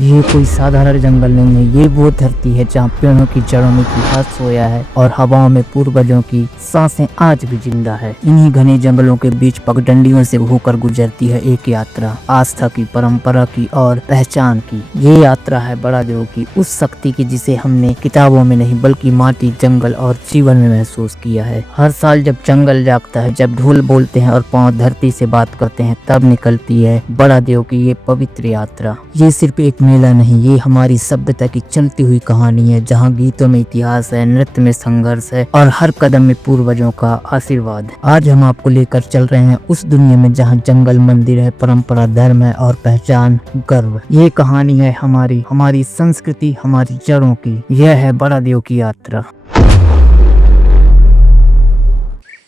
ये कोई साधारण जंगल नहीं है, ये वो धरती है जहाँ पेड़ों की जड़ों में इतिहास सोया है और हवाओं में पूर्वजों की सांसें आज भी जिंदा है। इन्हीं घने जंगलों के बीच पगडंडियों से होकर गुजरती है एक यात्रा, आस्था की, परंपरा की और पहचान की। ये यात्रा है बड़ा देव की, उस शक्ति की जिसे हमने किताबों में नहीं बल्कि माटी, जंगल और जीवन में महसूस किया है। हर साल जब जंगल जागता है, जब ढोल बोलते हैं और पांव धरती से बात करते हैं, तब निकलती है बड़ा देव की ये पवित्र यात्रा। ये सिर्फ एक मेला नहीं, ये हमारी सभ्यता की चलती हुई कहानी है, जहाँ गीतों में इतिहास है, नृत्य में संघर्ष है और हर कदम में पूर्वजों का आशीर्वाद। आज हम आपको लेकर चल रहे हैं उस दुनिया में जहाँ जंगल मंदिर है, परंपरा धर्म है और पहचान गर्व। ये कहानी है हमारी संस्कृति, हमारी जड़ों की। यह है बड़ा देव की यात्रा।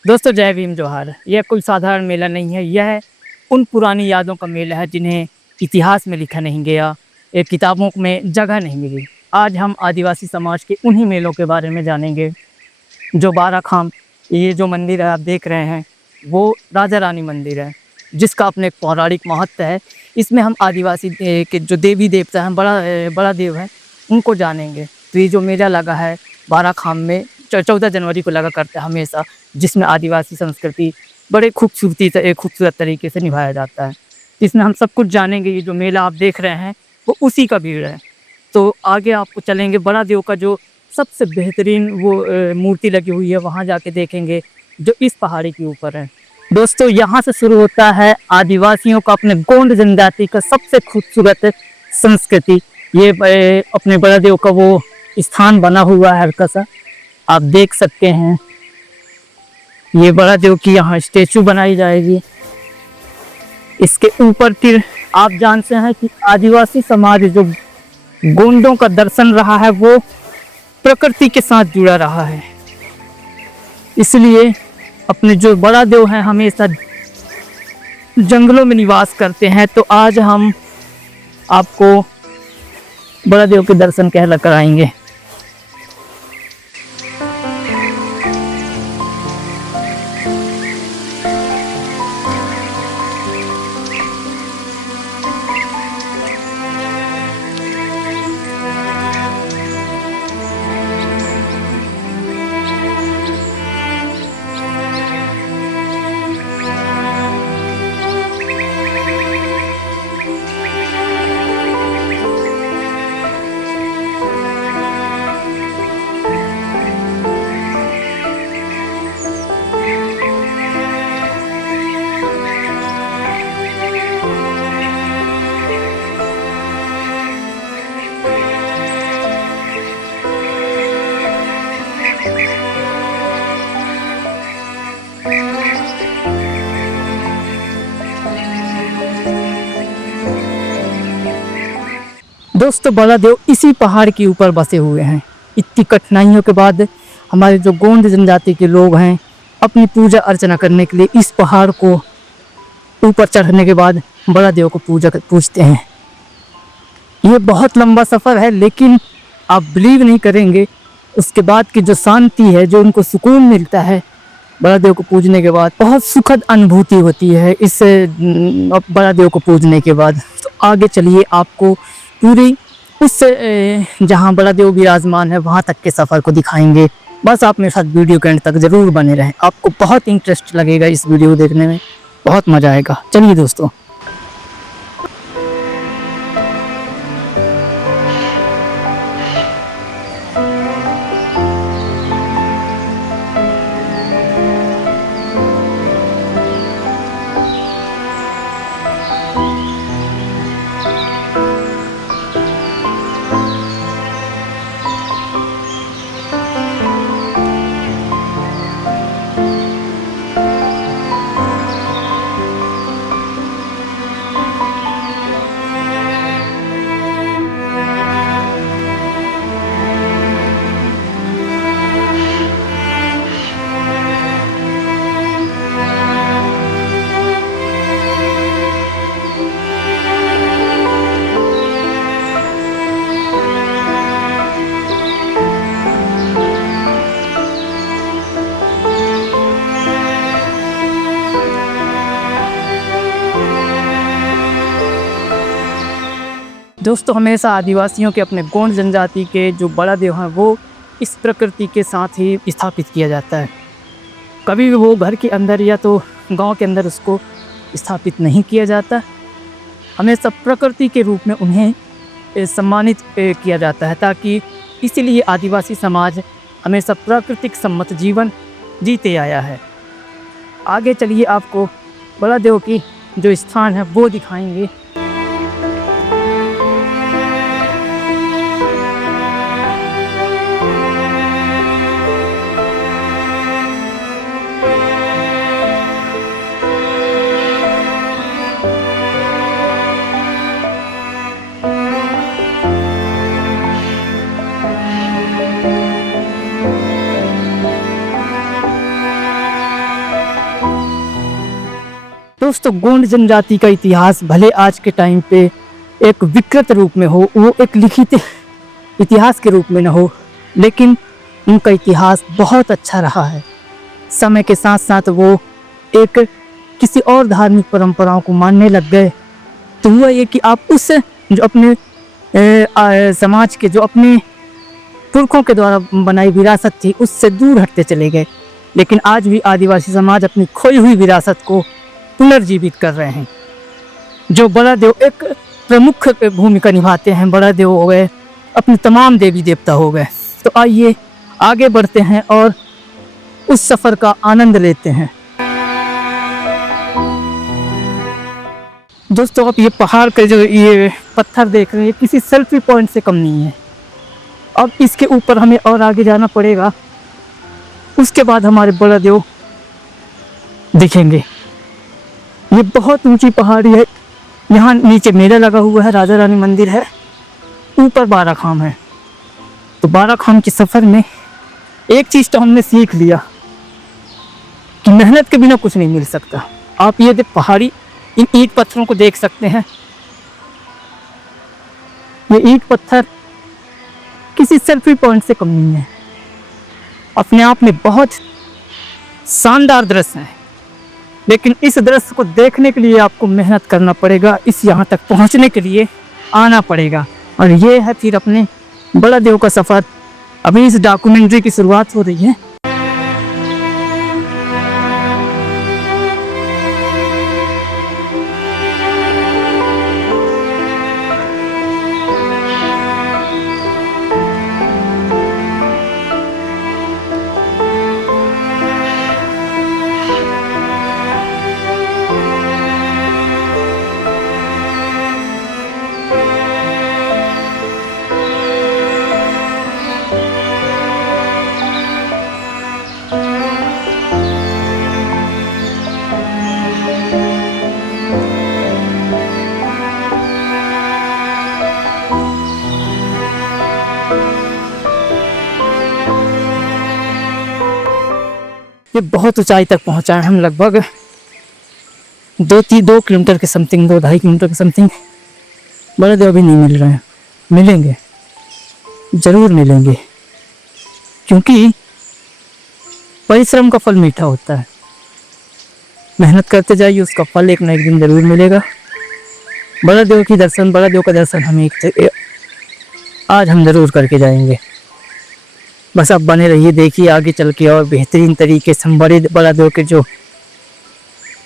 दोस्तों जय भीम जोहार। यह कोई साधारण मेला नहीं है, यह उन पुरानी यादों का मेला है जिन्हें इतिहास में लिखा नहीं गया, एक किताबों में जगह नहीं मिली। आज हम आदिवासी समाज के उन्हीं मेलों के बारे में जानेंगे। जो बाराखाम, ये जो मंदिर है आप देख रहे हैं, वो राजा रानी मंदिर है जिसका अपने एक पौराणिक महत्व है। इसमें हम आदिवासी के जो देवी देवता हैं, बड़ा देव है, उनको जानेंगे। तो ये जो मेला लगा है बाराखाम में 14 जनवरी को लगा करता है हमेशा, जिसमें आदिवासी संस्कृति बड़े खूबसूरत तरीके से निभाया जाता है। इसमें हम सब कुछ जानेंगे। ये जो मेला आप देख रहे हैं वो उसी का भीड़ है। तो आगे आपको चलेंगे, बड़ा देव का जो सबसे बेहतरीन वो मूर्ति लगी हुई है वहाँ जाके देखेंगे, जो इस पहाड़ी के ऊपर है। दोस्तों यहाँ से शुरू होता है आदिवासियों का, अपने गोंड जनजाति का सबसे खूबसूरत संस्कृति। ये अपने बड़ा देव का वो स्थान बना हुआ है हल्का सा, आप देख सकते हैं। ये बड़ा देव की यहाँ स्टेचू बनाई जाएगी। इसके ऊपर फिर आप जानते हैं कि आदिवासी समाज जो गोंडों का दर्शन रहा है वो प्रकृति के साथ जुड़ा रहा है, इसलिए अपने जो बड़ा देव हैं हमेशा जंगलों में निवास करते हैं। तो आज हम आपको बड़ा देव के दर्शन कराएंगे। दोस्तों बड़ा देव इसी पहाड़ के ऊपर बसे हुए हैं। इतनी कठिनाइयों के बाद हमारे जो गोंड जनजाति के लोग हैं अपनी पूजा अर्चना करने के लिए इस पहाड़ को ऊपर चढ़ने के बाद बड़ा देव को पूजते हैं। ये बहुत लंबा सफ़र है, लेकिन आप बिलीव नहीं करेंगे उसके बाद की जो शांति है, जो उनको सुकून मिलता है बड़ा देव को पूजने के बाद, बहुत सुखद अनुभूति होती है इस बड़ा देव को पूजने के बाद। तो आगे चलिए, आपको पूरी उस जहाँ बड़ा देव विराजमान है वहाँ तक के सफ़र को दिखाएंगे। बस आप मेरे साथ वीडियो के एंड तक ज़रूर बने रहें, आपको बहुत इंटरेस्ट लगेगा इस वीडियो देखने में, बहुत मज़ा आएगा। चलिए दोस्तों। दोस्तों हमेशा आदिवासियों के अपने गोंड जनजाति के जो बड़ा देव हैं वो इस प्रकृति के साथ ही स्थापित किया जाता है। कभी भी वो घर के अंदर या तो गांव के अंदर उसको स्थापित नहीं किया जाता। हमेशा प्रकृति के रूप में उन्हें सम्मानित किया जाता है, ताकि इसीलिए आदिवासी समाज हमेशा प्राकृतिक सम्मत जीवन जीते आया है। आगे चलिए आपको बड़ा देव की जो स्थान है वो दिखाएंगे। दोस्तों गोंड जनजाति का इतिहास भले आज के टाइम पे एक विकृत रूप में हो, वो एक लिखित इतिहास के रूप में न हो, लेकिन उनका इतिहास बहुत अच्छा रहा है। समय के साथ साथ वो एक किसी और धार्मिक परंपराओं को मानने लग गए, तो हुआ ये कि आप उस जो अपने समाज के जो अपने पुरखों के द्वारा बनाई विरासत थी उससे दूर हटते चले गए। लेकिन आज भी आदिवासी समाज अपनी खोई हुई विरासत को पुनर्जीवित कर रहे हैं। जो बड़ा देव एक प्रमुख भूमिका निभाते हैं। बड़ा देव हो गए, अपने तमाम देवी देवता हो गए। तो आइए आगे बढ़ते हैं और उस सफ़र का आनंद लेते हैं। दोस्तों आप ये पहाड़ के जो ये पत्थर देख रहे हैं किसी सेल्फी पॉइंट से कम नहीं है। अब इसके ऊपर हमें और आगे जाना पड़ेगा, उसके बाद हमारे बड़ा देव दिखेंगे। ये बहुत ऊंची पहाड़ी है। यहाँ नीचे मेला लगा हुआ है, राजा रानी मंदिर है, ऊपर बाराखाम है। तो बाराखाम के सफ़र में एक चीज़ तो हमने सीख लिया कि मेहनत के बिना कुछ नहीं मिल सकता। आप ये पहाड़ी इन ईंट पत्थरों को देख सकते हैं। ये ईंट पत्थर किसी सेल्फी पॉइंट से कम नहीं है। अपने आप में बहुत शानदार दृश्य है, लेकिन इस दृश्य को देखने के लिए आपको मेहनत करना पड़ेगा। इस यहाँ तक पहुँचने के लिए आना पड़ेगा। और ये है फिर अपने बड़ा देव का सफ़र। अभी इस डॉक्यूमेंट्री की शुरुआत हो रही है। ये बहुत ऊंचाई तक पहुंचा है। हम लगभग 2 किलोमीटर के समथिंग, 2-2.5 किलोमीटर के समथिंग। बड़े देव अभी नहीं मिल रहे हैं। मिलेंगे, ज़रूर मिलेंगे, क्योंकि परिश्रम का फल मीठा होता है। मेहनत करते जाइए, उसका फल एक ना एक दिन ज़रूर मिलेगा। बड़ा देव का दर्शन हमें आज हम ज़रूर करके जाएंगे। बस आप बने रहिए, देखिए आगे चल के और बेहतरीन तरीके से हम बड़ा देव के जो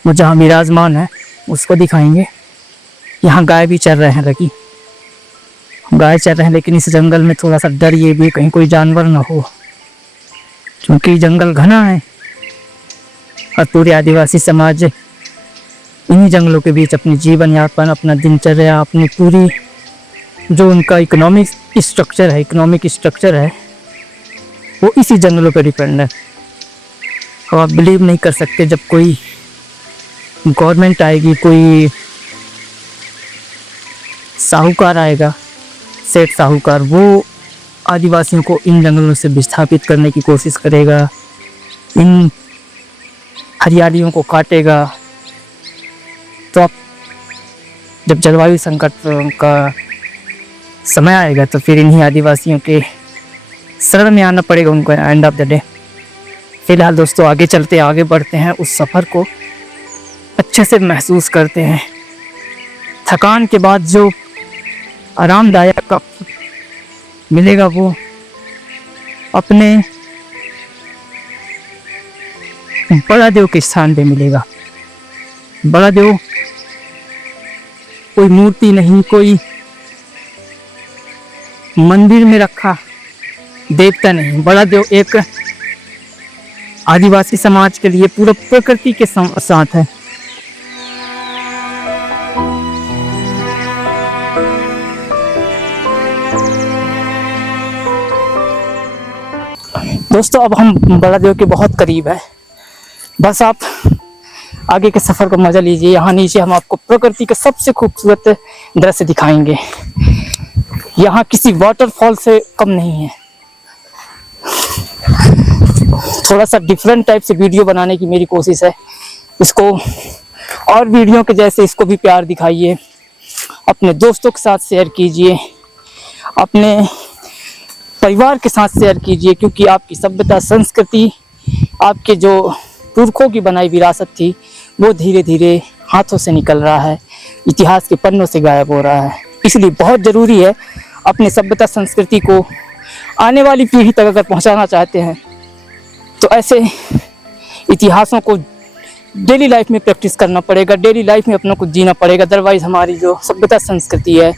जहाँ विराजमान है उसको दिखाएंगे। यहाँ गाय भी चर रहे हैं, गाय चर रहे हैं, लेकिन इस जंगल में थोड़ा सा डर ये भी कहीं कोई जानवर ना हो, क्योंकि जंगल घना है और पूरे आदिवासी समाज इन्हीं जंगलों के बीच अपनी जीवन यापन, अपना दिनचर्या, अपनी पूरी जो उनका इकोनॉमिक स्ट्रक्चर है वो इसी जंगलों पर डिपेंड है। और आप बिलीव नहीं कर सकते, जब कोई गवर्नमेंट आएगी, कोई साहूकार आएगा, सेठ साहूकार, वो आदिवासियों को इन जंगलों से विस्थापित करने की कोशिश करेगा, इन हरियालियों को काटेगा। तो आप जब जलवायु संकट का समय आएगा तो फिर इन्हीं आदिवासियों के शरण में आना पड़ेगा उनको एंड ऑफ द डे। फिलहाल दोस्तों आगे चलते, आगे बढ़ते हैं, उस सफ़र को अच्छे से महसूस करते हैं। थकान के बाद जो आरामदायक कब मिलेगा वो अपने बड़ा देव के स्थान पे मिलेगा। बड़ा देव कोई मूर्ति नहीं, कोई मंदिर में रखा देवता नहीं। बड़ा देव एक आदिवासी समाज के लिए पूरा प्रकृति के साथ है। दोस्तों अब हम बड़ा देव के बहुत करीब है, बस आप आगे के सफर का मजा लीजिए। यहाँ नीचे हम आपको प्रकृति के सबसे खूबसूरत दृश्य दिखाएंगे। यहाँ किसी वाटरफॉल से कम नहीं है। थोड़ा सा डिफरेंट टाइप से वीडियो बनाने की मेरी कोशिश है। इसको और वीडियो के जैसे इसको भी प्यार दिखाइए, अपने दोस्तों के साथ शेयर कीजिए, अपने परिवार के साथ शेयर कीजिए, क्योंकि आपकी सभ्यता संस्कृति, आपके जो पुरखों की बनाई विरासत थी वो धीरे धीरे हाथों से निकल रहा है, इतिहास के पन्नों से गायब हो रहा है। इसलिए बहुत ज़रूरी है अपनी सभ्यता संस्कृति को आने वाली पीढ़ी तक अगर पहुंचाना चाहते हैं तो ऐसे इतिहासों को डेली लाइफ में प्रैक्टिस करना पड़ेगा, डेली लाइफ में अपनों को जीना पड़ेगा। अदरवाइज हमारी जो सभ्यता संस्कृति है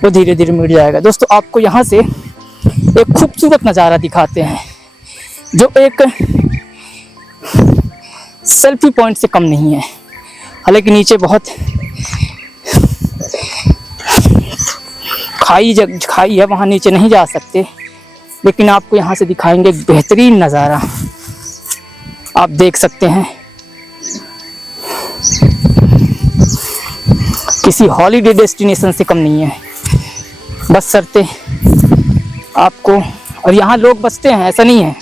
वो धीरे धीरे मिट जाएगा। दोस्तों आपको यहाँ से एक खूबसूरत नज़ारा दिखाते हैं जो एक सेल्फी पॉइंट से कम नहीं है। हालांकि नीचे बहुत खाई है, वहाँ नीचे नहीं जा सकते, लेकिन आपको यहाँ से दिखाएंगे एक बेहतरीन नज़ारा। आप देख सकते हैं किसी हॉलीडे डेस्टिनेशन से कम नहीं है। बस शर्ते आपको, और यहाँ लोग बसते हैं, ऐसा नहीं है,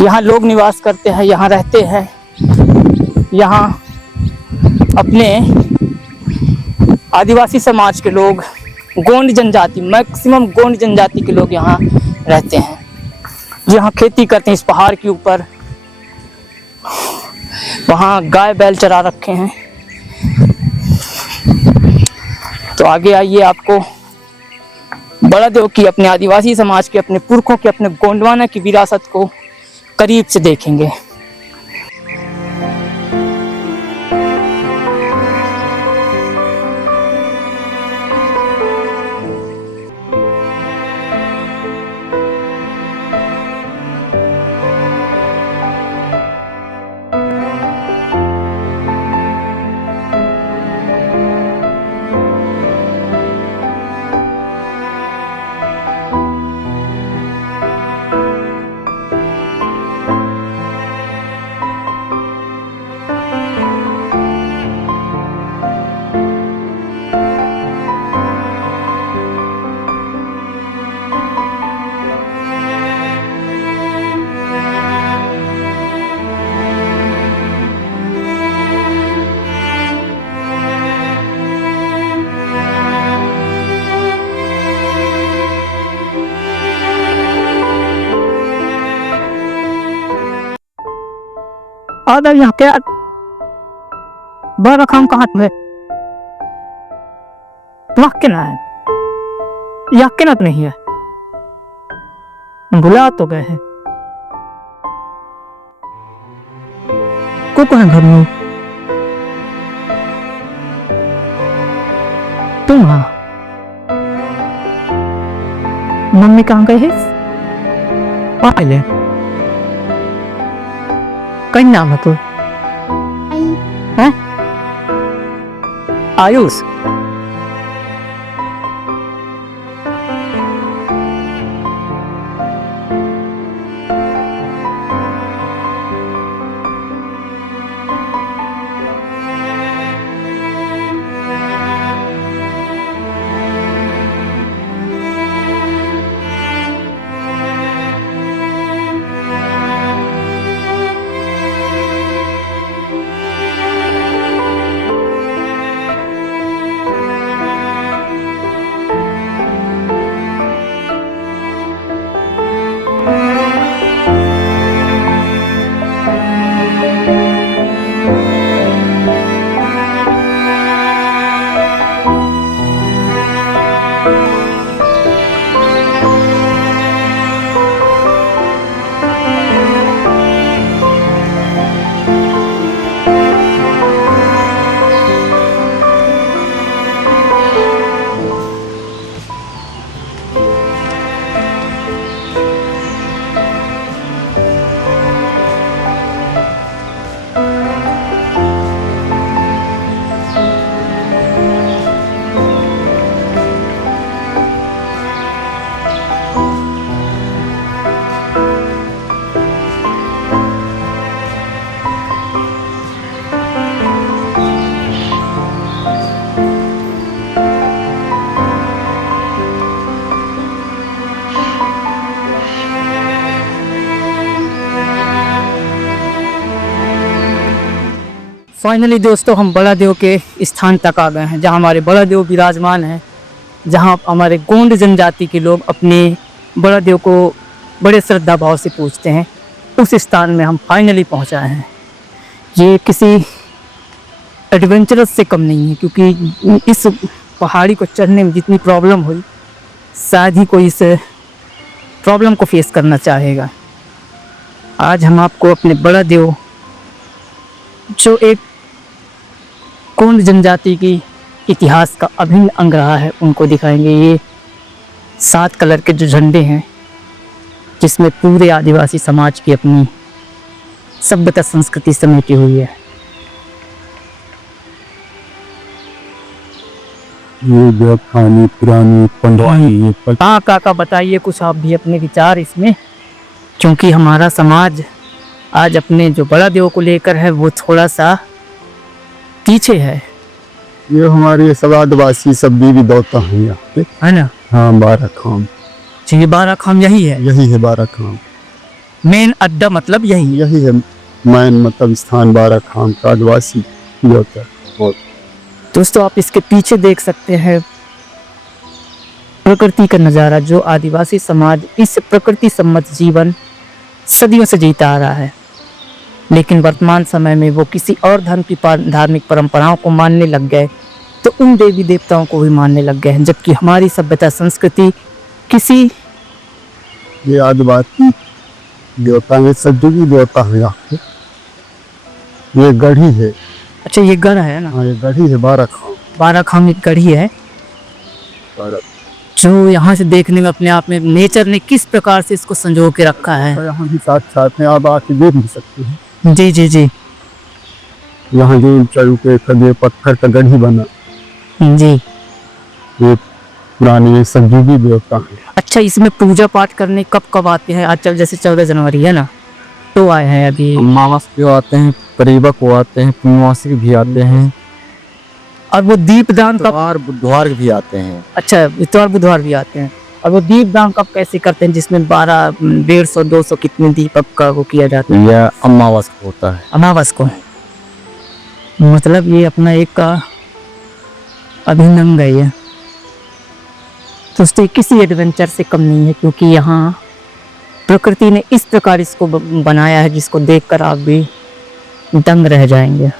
यहाँ लोग निवास करते हैं, यहाँ रहते हैं। यहाँ अपने आदिवासी समाज के लोग, गोंड जनजाति, मैक्सिमम गोंड जनजाति के लोग यहाँ रहते हैं, यहाँ खेती करते हैं। इस पहाड़ के ऊपर वहाँ गाय बैल चरा रखे हैं। तो आगे आइए, आपको बड़ा देव की, अपने आदिवासी समाज के, अपने पुरखों के, अपने गोंडवाना की विरासत को करीब से देखेंगे। आदर यहाँ क्या बार काम कहाँ है? वाक्य ना है, याक्य ना तो नहीं है, भुला तो गए हैं। को है घर में? तुम? हाँ, मम्मी कहाँ गए हैं? पहले कहीं नाम है तो है आयुष। फाइनली दोस्तों हम बड़ा देव के स्थान तक आ गए हैं, जहाँ हमारे बड़ा देव विराजमान हैं, जहाँ हमारे गोंड जनजाति के लोग अपने बड़ा देव को बड़े श्रद्धा भाव से पूजते हैं। उस स्थान में हम फाइनली पहुँचा हैं। ये किसी एडवेंचरस से कम नहीं है, क्योंकि इस पहाड़ी को चढ़ने में जितनी प्रॉब्लम हुई, शायद ही कोई इस प्रॉब्लम को फेस करना चाहेगा। आज हम आपको अपने बड़ा देव, जो एक गोंड जनजाति की इतिहास का अभिन्न अंग रहा है, उनको दिखाएंगे। ये 7 कलर के जो झंडे हैं, जिसमें पूरे आदिवासी समाज की अपनी सभ्यता संस्कृति समेटी हुई है। ये देवखानी पुरानी पंडवाई। हाँ काका, बताइए कुछ आप भी अपने विचार इसमें, क्योंकि हमारा समाज आज अपने जो बड़ा देव को लेकर है वो थोड़ा सा पीछे है। ये हमारे सब आदिवासी सब देवी देवता हैं यहाँ पे। है ना? हाँ, 12 खाम। ये 12 खाम यही है, यही है 12 खाम। मेन अड्डा मतलब यही। यही है मैन मतलब स्थान 12 खाम का आदिवासी देवता है। और दोस्तों आप इसके पीछे देख सकते हैं प्रकृति का नज़ारा, जो आदिवासी समाज इस प्रकृति सम्मत जीवन सदियों से जीता आ रहा है, लेकिन वर्तमान समय में वो किसी और धर्म की धार्मिक परंपराओं को मानने लग गए, तो उन देवी देवताओं को भी मानने लग गए हैं। जबकि हमारी सभ्यता संस्कृति किसी ये आदिवासी देवता में सदयुगी देवता है यहाँ पे। ये गढ़ी है। अच्छा, ये गढ़ है ना? हाँ, ये गढ़ी है 12 खाम। 12 खाम एक गढ़ी है, 12। जो यहाँ से देखने में अपने आप में नेचर ने किस प्रकार से इसको संजो के रखा है। तो यहाँ भी साथ में आप आके देख भी सकते हैं। जी जी जी यहाँ जो चढ़ के कदे पत्थर का गढ़ी बना, जी। ये पुराने सदयुगी देवता है। अच्छा, इसमें पूजा पाठ करने कब कब आते हैं? आज जैसे 14 जनवरी है ना, तो आए हैं अभी। अमावस को आते हैं, परिवक को आते हैं, पूर्णमासी भी आते हैं, और वो दीपदान कब? इतवार बुधवार भी आते हैं। अच्छा, इतवार बुधवार भी आते हैं। और वो दीपदान कब कैसे करते हैं, जिसमें 12, 150, 200 कितने दीपक का वो किया जाता है? यह अमावस को होता है। अमावस को। मतलब ये अपना एक का अभिन्न अंग है ये। दोस्तों किसी एडवेंचर से कम नहीं है, क्योंकि यहाँ प्रकृति ने इस प्रकार इसको बनाया है, जिसको देखकर आप भी दंग रह जाएंगे।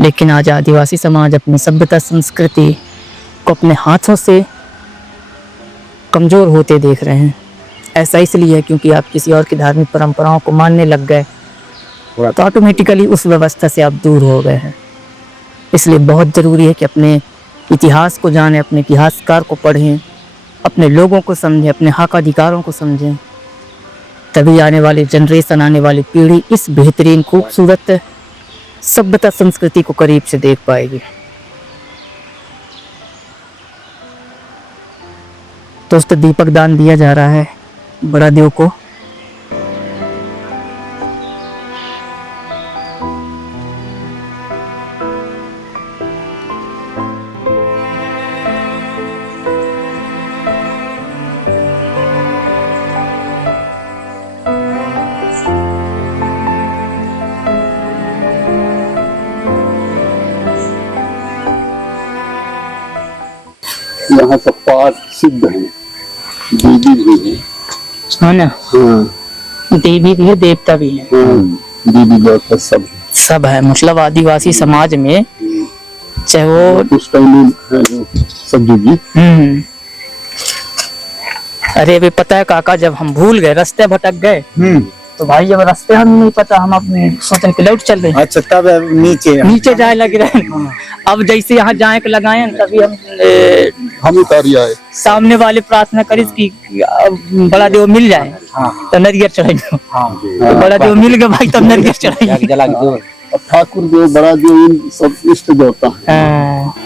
लेकिन आज आदिवासी समाज अपनी सभ्यता संस्कृति को अपने हाथों से कमज़ोर होते देख रहे हैं। ऐसा इसलिए है क्योंकि आप किसी और की धार्मिक परंपराओं को मानने लग गए, तो ऑटोमेटिकली उस व्यवस्था से आप दूर हो गए हैं। इसलिए बहुत ज़रूरी है कि अपने इतिहास को जानें, अपने इतिहासकार को पढ़ें, अपने लोगों को समझें, अपने हक अधिकारों को समझें। तभी आने वाली जनरेशन, आने वाली पीढ़ी इस बेहतरीन खूबसूरत सभ्यता संस्कृति को करीब से देख पाएगी। दोस्तों दीपक दान दिया जा रहा है बड़ा देव को। यहाँ का पाठ सिद्ध है, देवी भी है। है ना? हाँ, देवी भी है, देवता भी है, हाँ, देवी देवता सब है। सब है। मतलब आदिवासी समाज में चाहे वो उस टाइम में है जो सदयुगी। अरे अभी पता है काका, जब हम भूल गए, रास्ते भटक गए, तो भाई जब रास्ते हम नहीं पता, हम अपने सोचने के लौट चल रहे हैं। अच्छा, तब नीचे जाए लग रहे हैं। अब जैसे यहाँ जाए के लगाए तभी हम उतारी आए। सामने वाले प्रार्थना करी कि बड़ा देव मिल जाए, तो नरियर चढ़ाइए। तो बड़ा देव मिल गया भाई, तब नरियर चढ़ाइए। ठाकुर देव, बड़ा देव, इन सब इष्ट देवता है।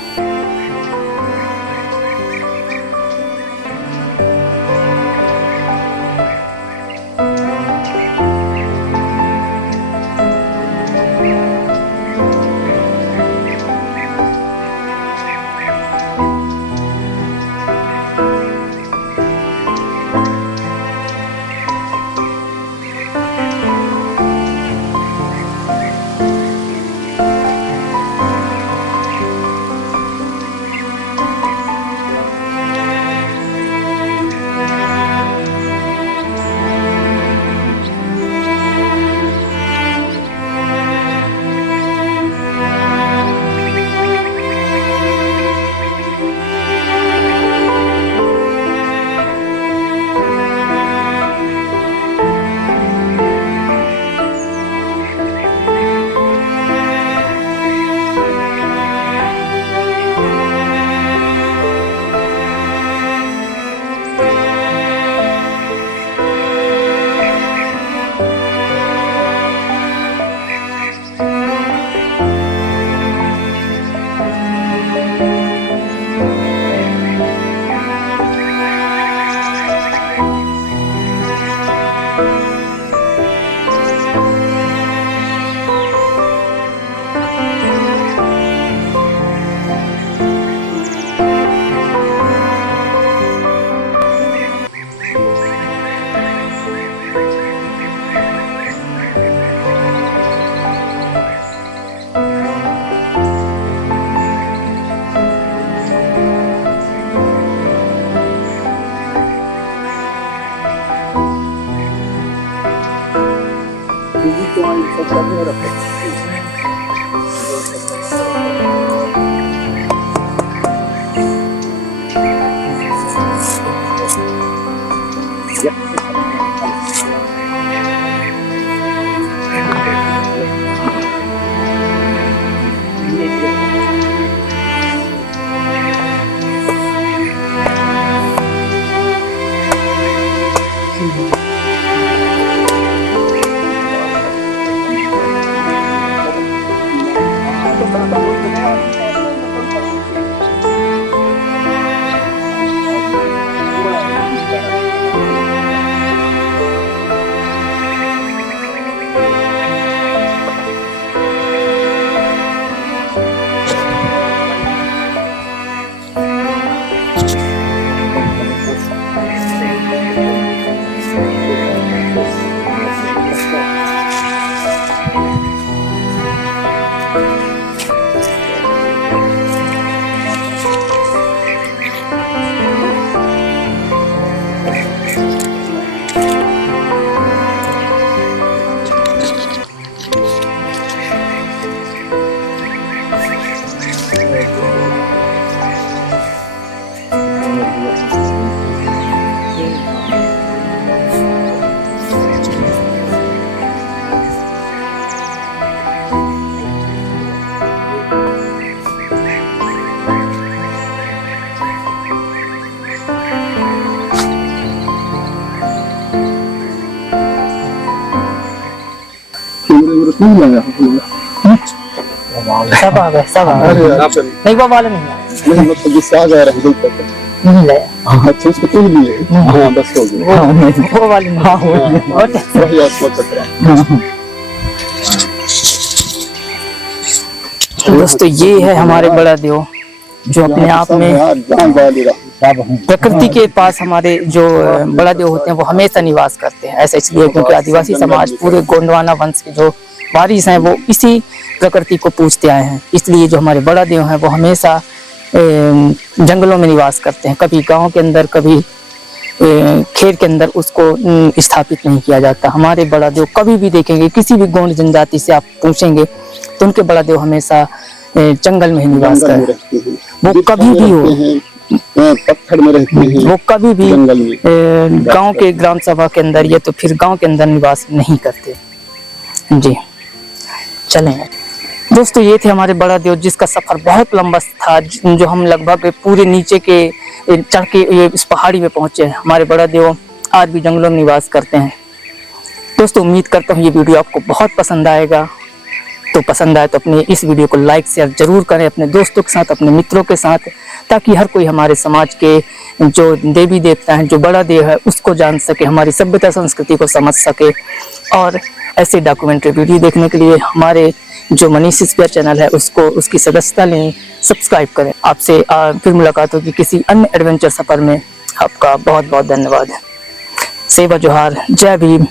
नहीं लगा सब आ गए, सब आ गए। अरे यार नहीं वो वाले नहीं आए, नहीं मतलब जिससे आ जा रहा है दिल तक नहीं लाया। हाँ अच्छा उसको तुम लिए हाँ बस हो गया वो वाले नहीं आए। वही आसमान चक्र तो दोस्तों ये है हमारे बड़ा देव जो अपने आप में जान वाली रहा प्रकृति के पास हमारे जो बड़ा देव होते हैं वो हमेशा निवास करते हैं। ऐसा इसलिए क्योंकि आदिवासी समाज पूरे गोंडवाना वंश के जो वारिस हैं वो इसी प्रकृति को पूजते आए हैं। इसलिए जो हमारे बड़ा देव हैं वो हमेशा जंगलों में निवास करते हैं। कभी गांव के अंदर, कभी खेत के अंदर उसको स्थापित नहीं किया जाता। हमारे बड़ा देव कभी भी देखेंगे, किसी भी गोंड जनजाति से आप पूछेंगे तो उनके बड़ा देव हमेशा जंगल में ही निवास जंगल में करते रहते हैं हैं। वो कभी भी हो, पत्थर में रहते हैं वो कभी भी जंगल में गांव के ग्राम सभा के अंदर या तो फिर गांव के अंदर निवास नहीं करते। जी चलें दोस्तों, ये थे हमारे बड़ा देव जिसका सफर बहुत लंबा था, जो हम लगभग पूरे नीचे के चढ़ के ये इस पहाड़ी में पहुंचे हैं। हमारे बड़ा देव आज भी जंगलों में निवास करते हैं। दोस्तों उम्मीद करता हूँ ये वीडियो आपको बहुत पसंद आएगा। तो पसंद आए तो अपने इस वीडियो को लाइक शेयर जरूर करें अपने दोस्तों के साथ, अपने मित्रों के साथ, ताकि हर कोई हमारे समाज के जो देवी देवता हैं, जो बड़ा देव है उसको जान सके, हमारी सभ्यता संस्कृति को समझ सके। और ऐसे डॉक्यूमेंट्री वीडियो देखने के लिए हमारे जो मनीष स्पेयर चैनल है उसको उसकी सदस्यता लें, सब्सक्राइब करें। आपसे फिर मुलाकात होगी किसी अन्य एडवेंचर सफर में। आपका बहुत बहुत धन्यवाद। सेवा जोहार, जय भीम।